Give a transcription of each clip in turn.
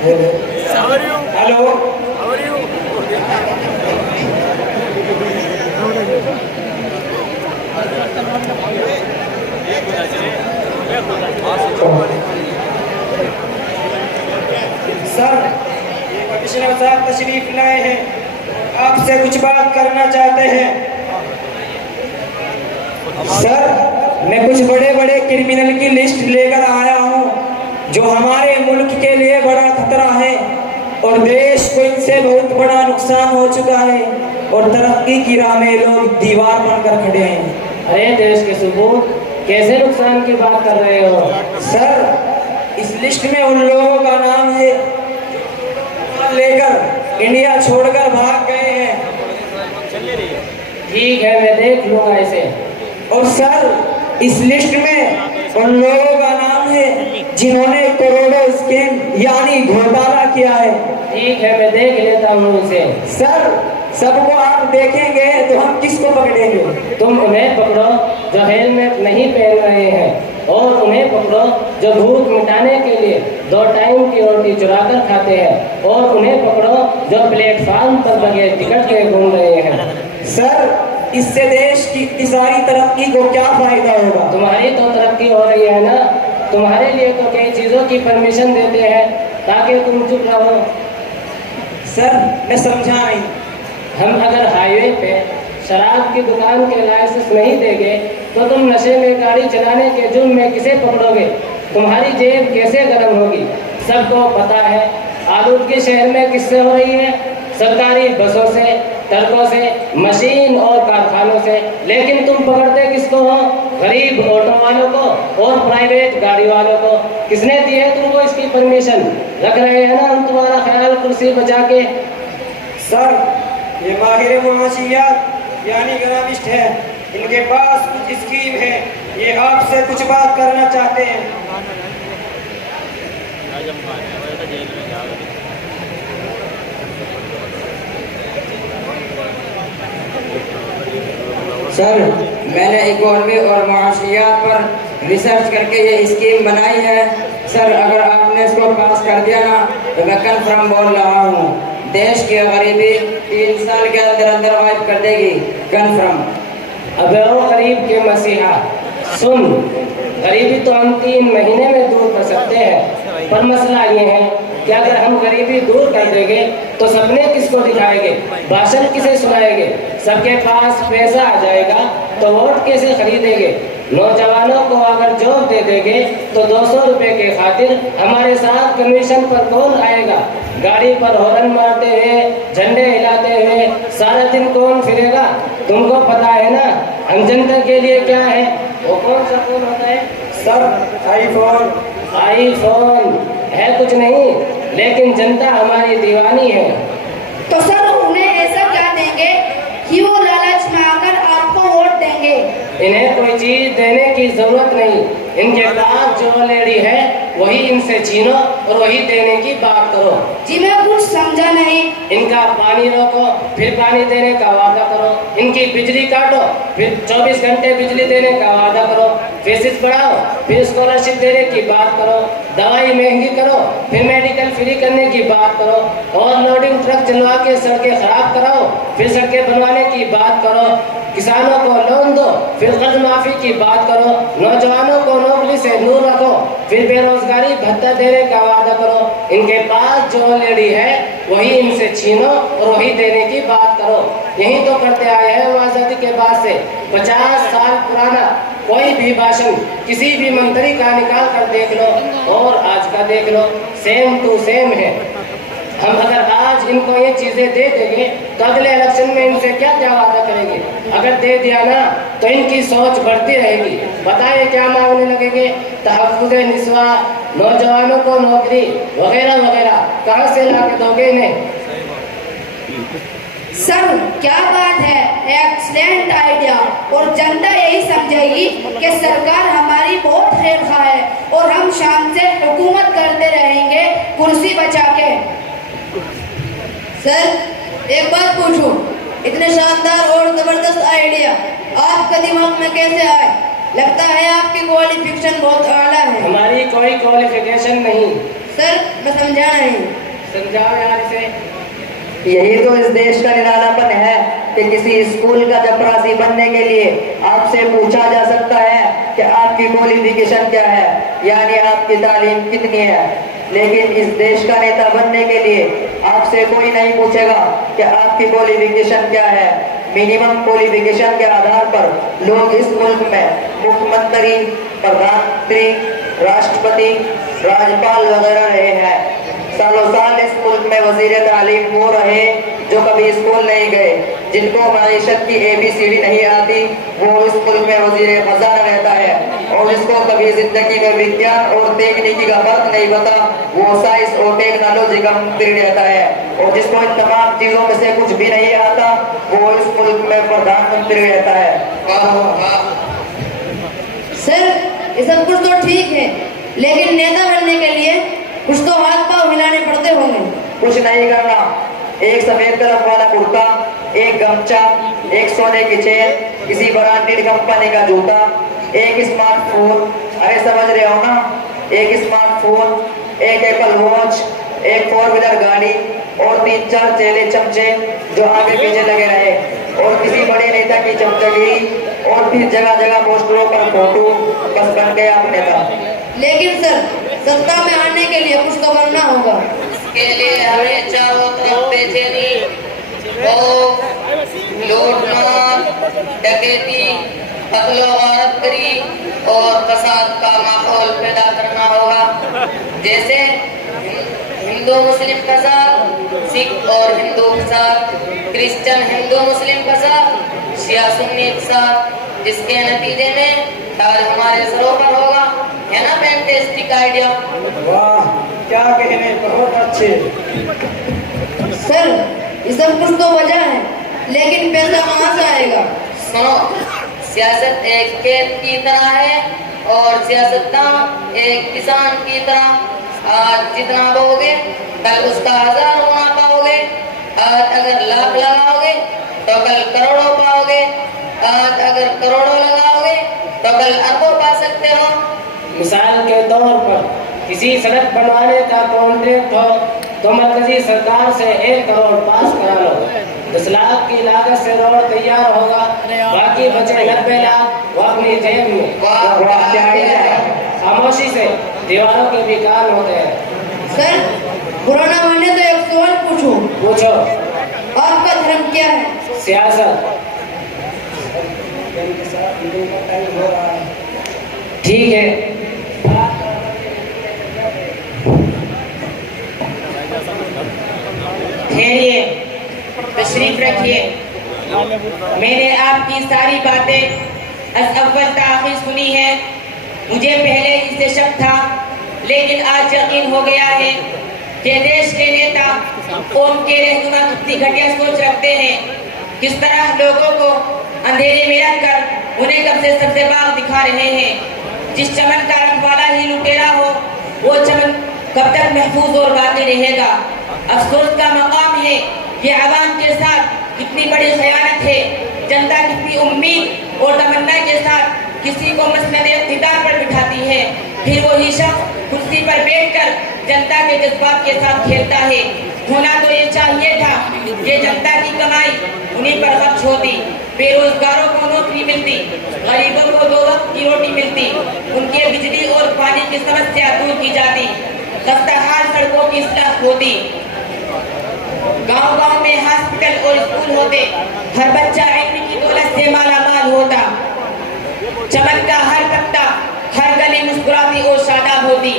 Hello sir, ये commissioner साहब तशरीफ लाए हैं, आपसे कुछ बात करना चाहते हैं। सर, मैं कुछ बड़े बड़े क्रिमिनल की लिस्ट लेकर आया हूँ जो हमारे मुल्क के लिए बड़ा खतरा है और देश को इनसे बहुत बड़ा नुकसान हो चुका है और तरक्की की राह में लोग दीवार बनकर खड़े हैं। अरे देश के सबूत, कैसे नुकसान की बात कर रहे हो? सर, इस लिस्ट में उन लोगों का नाम है जो लेकर इंडिया छोड़कर भाग गए हैं। ठीक है, मैं देख लूंगा इसे। और सर, इस लिस्ट में उन लोगों का नाम है जिन्होंने करोड़ों स्कैम यानी घोटाला किया है। ठीक है, मैं देख लेता हूँ इसे। सर, सबको आप देखेंगे तो हम किसको पकड़ेंगे? तुम उन्हें पकड़ो जो हेलमेट नहीं पहन रहे हैं, और उन्हें पकड़ो जो भूख मिटाने के लिए 2 टाइम की रोटी चुरा कर खाते हैं, और उन्हें पकड़ो जो प्लेटफार्म पर बगैर टिकट के घूम रहे हैं। सर, इससे देश की इकतिसादी तरक्की को क्या फायदा होगा? तुम्हारी तो तरक्की हो रही है ना। तुम्हारे लिए तो कई चीजों की परमिशन देते हैं ताकि तुम चुप रहो। सर, मैं समझा नहीं। हम अगर हाईवे पे शराब की दुकान के लाइसेंस नहीं देंगे तो तुम नशे में गाड़ी चलाने के जुर्म में किसे पकड़ोगे? तुम्हारी जेब कैसे गर्म होगी? सबको पता है आलूदगी शहर में किससे हो रही है? सरकारी बसों से, ट्रकों से, मशीन और कारखानों से। लेकिन तुम पकड़ते किसको हो? गरीब ऑटो वालों को और प्राइवेट गाड़ी वालों को। किसने दी है तुमको इसकी परमिशन? रख रहे हैं ना हम तुम्हारा ख्याल कुर्सी बचा के। सर, ये माहिर मुआशियात यानी ग्रामिस्ट है, इनके पास कुछ स्कीम है, ये आपसे कुछ बात करना चाहते हैं। सर, मैंने इकोनॉमी और माशियात पर रिसर्च करके ये स्कीम बनाई है। सर, अगर आपने इसको पास कर दिया ना तो मैं कन्फर्म बोल रहा हूँ, देश की गरीबी 3 साल के अंदर अंदर वाइप कर देगी, कन्फर्म। अबे ओ गरीब के मसीहा, सुन, गरीबी तो हम 3 महीने में दूर कर सकते हैं, पर मसला ये है कि अगर हम गरीबी दूर कर देंगे तो सपने किसको दिखाएंगे? भाषण किसे सुनाएंगे? सबके पास पैसा आ जाएगा तो वोट कैसे खरीदेंगे? नौजवानों को अगर जॉब दे देंगे तो 200 रुपए के खातिर हमारे साथ कमीशन पर कौन आएगा? गाड़ी पर हॉर्न मारते हुए, झंडे हिलाते हुए सारा दिन कौन फिरेगा? तुमको पता है ना हम जनता के लिए क्या है? वो कौन सा फोन होता है? Sir, iPhone. आईफोन है कुछ नहीं, लेकिन जनता हमारी दीवानी है। तो सर, उन्हें ऐसा क्या देंगे कि वो लालच में आकर आपको वोट देंगे? इन्हें कोई चीज देने की जरूरत नहीं, इनके पास जो ऑलरेडी है वही इनसे छीनो और वही देने की बात करो। जी मैं कुछ समझा नहीं। इनका पानी रोको, फिर पानी देने का वादा करो। इनकी बिजली काटो, फिर 24 घंटे बिजली देने का वादा करो। फीस बढ़ाओ, फिर स्कॉलरशिप देने की बात करो। दवाई महंगी करो, फिर मेडिकल फ्री करने की बात करो। और लोडिंग ट्रक चलवा के सड़कें खराब कराओ, फिर सड़कें बनवाने की बात करो। किसानों को लोन दो, फिर कर्ज माफी की बात करो। नौजवानों को नौकरी से दूर रखो, फिर बेरोजगारी भत्ता देने का वादा करो। इनके पास जो ऑलरेडी है वही इनसे छीनो और वही देने की बात करो। यही तो करते आए हैं आजादी के बाद से। 50 साल पुराना कोई भी भाषण किसी भी मंत्री का निकाल कर देख लो और आज का देख लो, सेम टू सेम है। हम अगर आज इनको ये चीजें दे देंगे तो अगले इलेक्शन में इनसे क्या क्या वादा करेंगे? अगर दे दिया ना तो इनकी सोच बढ़ती रहेगी। बताइए क्या मांगने लगेंगे? तहफ़्फ़ुज़ निस्वा, नौजवानों को नौकरी वगैरह वगैरह। कहाँ से ला के दोगे इन्हें? सर, क्या बात है, एक्सीलेंट आइडिया। और जनता यही समझेगी कि सरकार हमारी बहुत खैरखा है और हम शान से हुकूमत करते रहेंगे कुर्सी बचा के। सर, एक बात पूछूं, इतने शानदार और जबरदस्त आइडिया आपके दिमाग में कैसे आए? लगता है आपकी क्वालिफिकेशन बहुत आला है। हमारी कोई क्वालिफिकेशन नहीं। सर मैं समझा नहीं। समझाओ यार इसे। यही तो इस देश का निरालापन है कि किसी स्कूल का चपरासी बनने के लिए आपसे पूछा जा सकता है कि आपकी क्वालिफिकेशन क्या है, यानी आपकी तालीम कितनी है, लेकिन इस देश का नेता बनने के लिए आपसे कोई नहीं पूछेगा कि आपकी क्वालिफिकेशन क्या है। मिनिमम क्वालिफिकेशन के आधार पर लोग इस मुल्क में मुख्यमंत्री, प्रधानमंत्री, राष्ट्रपति, राज्यपाल वगैरह रहे हैं। सालों साल इस मुल्क में वजीर तालीम वो रहे जो कभी स्कूल नहीं गए, जिनको माईशत की ABCD नहीं आती, वो इस मुल्क में वजीर खजाना रहता है। और जिसको कभी जिंदगी में विज्ञान और तकनीकी का फर्क नहीं पता, वो साइंस और टेक्नोलॉजी का मंत्री रहता है। और जिसको इन तमाम चीजों में से कुछ भी नहीं आता, वो इस मुल्क में प्रधानमंत्री रहता है। सर ये सब कुछ तो ठीक है, लेकिन नेता बनने के लिए कुछ तो हाथ पांव हिलाने पड़ते होंगे। कुछ नहीं करना, एक सफेद कलम वाला कुर्ता, एक गमछा, एक सोने की चेन, किसी ब्रांडेड कंपनी का जूता, एक स्मार्टफोन, अरे समझ रहे हो ना, एक स्मार्टफोन, एक एप्पल वॉच, एक 4 व्हीलर गाड़ी और 3-4 चेले चमचे जो आगे पीछे लगे रहे, और किसी बड़े नेता की चमचगिरी, और फिर जगह जगह पोस्टरों पर फोटो, बस बन गया आप नेता। लेकिन सर सत्ता में आने के लिए कुछ तो करना होगा। के लिए हमें चारों तरफ बेचैनी, खौफ, लूटमार, डकैती, कत्ल-ओ-गारतगरी और फसाद का माहौल पैदा करना होगा। जैसे हिंदू मुस्लिम फसाद, सिख और हिंदू फसाद, क्रिश्चियन हिंदू मुस्लिम फसाद, शिया सुन्नी फसाद, जिसके नतीजे में आज हमारे सरों पर होगा। है ना फैंटास्टिक आइडिया? वाह, क्या कहने, बहुत अच्छे। सर ये सब कुछ तो वजह है, लेकिन पैसा कहाँ से आएगा? सुनो, सियासत एक खेत की तरह है और सियासतदान एक किसान की तरह। आज जितना बोगे कल उसका 1000 गुना पाओगे। आज अगर लाख लगाओगे तो कल करोड़ों पाओगे। आज अगर करोड़ों लगाओगे तो कल अरबों पा सकते हो। मिसाल के तौर पर किसी सड़क बनवाने का कॉन्ट्रैक्ट हो तो मरकजी सरकार से 1 करोड़ पास करा लो। 10 लाख की लागत से रोड तैयार होगा, बाकी बचे 90 लाख वो अपनी जेब में। वाह, क्या आइडिया है। खामोशी से दीवारों के भी कान होते हैं। सर बुरा ना माने तो एक सवाल पूछूं। पूछो। आपका धर्म क्या है? सियासत। ठीक है, ठहरिए, तशरीफ रखिए। मैंने आपकी सारी बातें अव्वल से आखिर सुनी है। मुझे पहले इससे शक था, लेकिन आज यकीन हो गया है कि देश के नेता कौम के रहनुमा कितनी घटिया सोच रखते हैं। किस तरह लोगों को अंधेरे में रखकर उन्हें कब से सबसे बाग दिखा रहे हैं। जिस चमन का रखवाला ही लुटेरा हो, वो चमन कब तक महफूज और बाकी रहेगा। अफसोस का मकाम है कि आवाम के साथ कितनी बड़ी खयानत है। जनता कितनी उम्मीद और तमन्ना के साथ किसी को मसनद इख्तिदार पर बिठाती है, फिर वही शख्स कुर्सी पर बैठकर जनता के जज्बात के साथ खेलता है। होना तो ये चाहिए था कि जनता की कमाई उन्हीं पर खर्च होती, बेरोजगारों को नौकरी मिलती, गरीबों को 2 वक्त की रोटी मिलती, उनके बिजली और पानी की समस्या दूर की जाती, खस्ताहाल सड़कों की इस्लाह होती, गांव-गांव में हॉस्पिटल और स्कूल होते, हर बच्चा इल्म की दौलत से मालामाल होता, चमन का हर पत्ता हर गली मुस्कुराती और शादाब होती।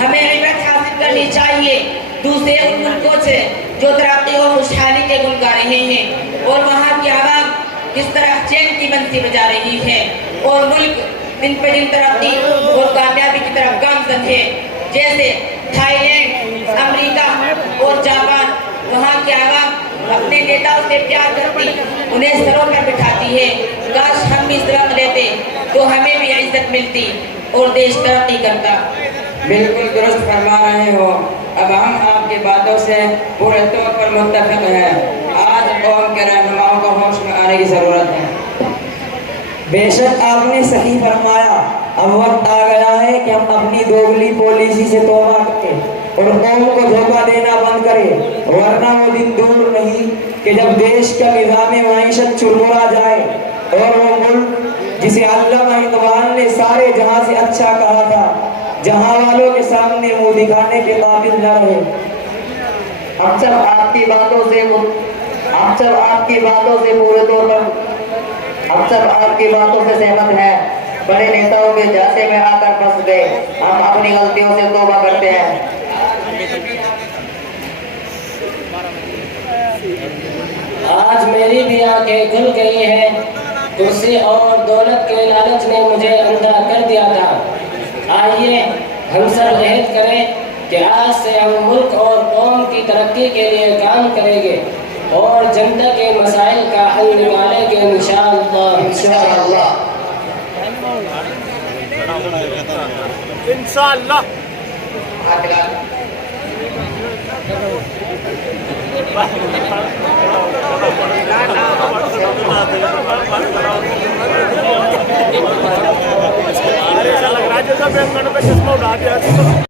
हमें इबरत हासिल करनी चाहिए दूसरे उन मुल्कों से जो तरक्की और खुशहाली के गुण गा रहे हैं, और वहाँ की आवाम किस तरह चैन की बंसी बजा रही है, और मुल्क दिन पे दिन तरक्की और कामयाबी की तरफ गामजन है। जैसे थाईलैंड, अमेरिका और जापान, वहाँ की आवाम अपने नेताओं से प्यार करती, उन्हें सरों पर बिठाती है। काश हम भी सबक लेते तो हमें भी इज्जत मिलती और देश तरक्की करता। बिल्कुल दुरुस्त फरमा रहे हो। अब हम आपकी बातों से पूरे तौर पर मुत्तफिक हैं। आज कौम के रहनुमाओं को होश में आने की जरूरत है। बेशक आपने सही फरमाया। अब वक्त आ गया है कि हम अपनी दोगली पॉलिसी से तौबा करें और कौम को धोखा देना बंद करे, वरना वो दिन दूर नहीं कि जब देश का निज़ाम माईशत चुरमुरा जाए और वो मुल्क जिसे अल्लामा इक़बाल ने सारे जहां से अच्छा कहा था, जहां वालों के सामने मुंह दिखाने के काबिल न रहे। हम सब आपकी बातों से पूरे तौर पर हम सब आपकी बातों से सहमत हैं। बड़े नेताओं के जासे में आकर फंस गए, हम अपनी गलतियों से तौबा करते हैं। आज मेरी भी आंखें खुल गई हैं। कुर्सी और दौलत के लालच ने मुझे अंधा कर दिया था। आइए हम सब अहद करें कि आज से हम मुल्क और कौम की तरक्की के लिए काम करेंगे और जनता के मसाइल का हल निकालेंगे इंशाअल्लाह। इंशाअल्लाह। राज्य सभा में चश्मा उठा दिया।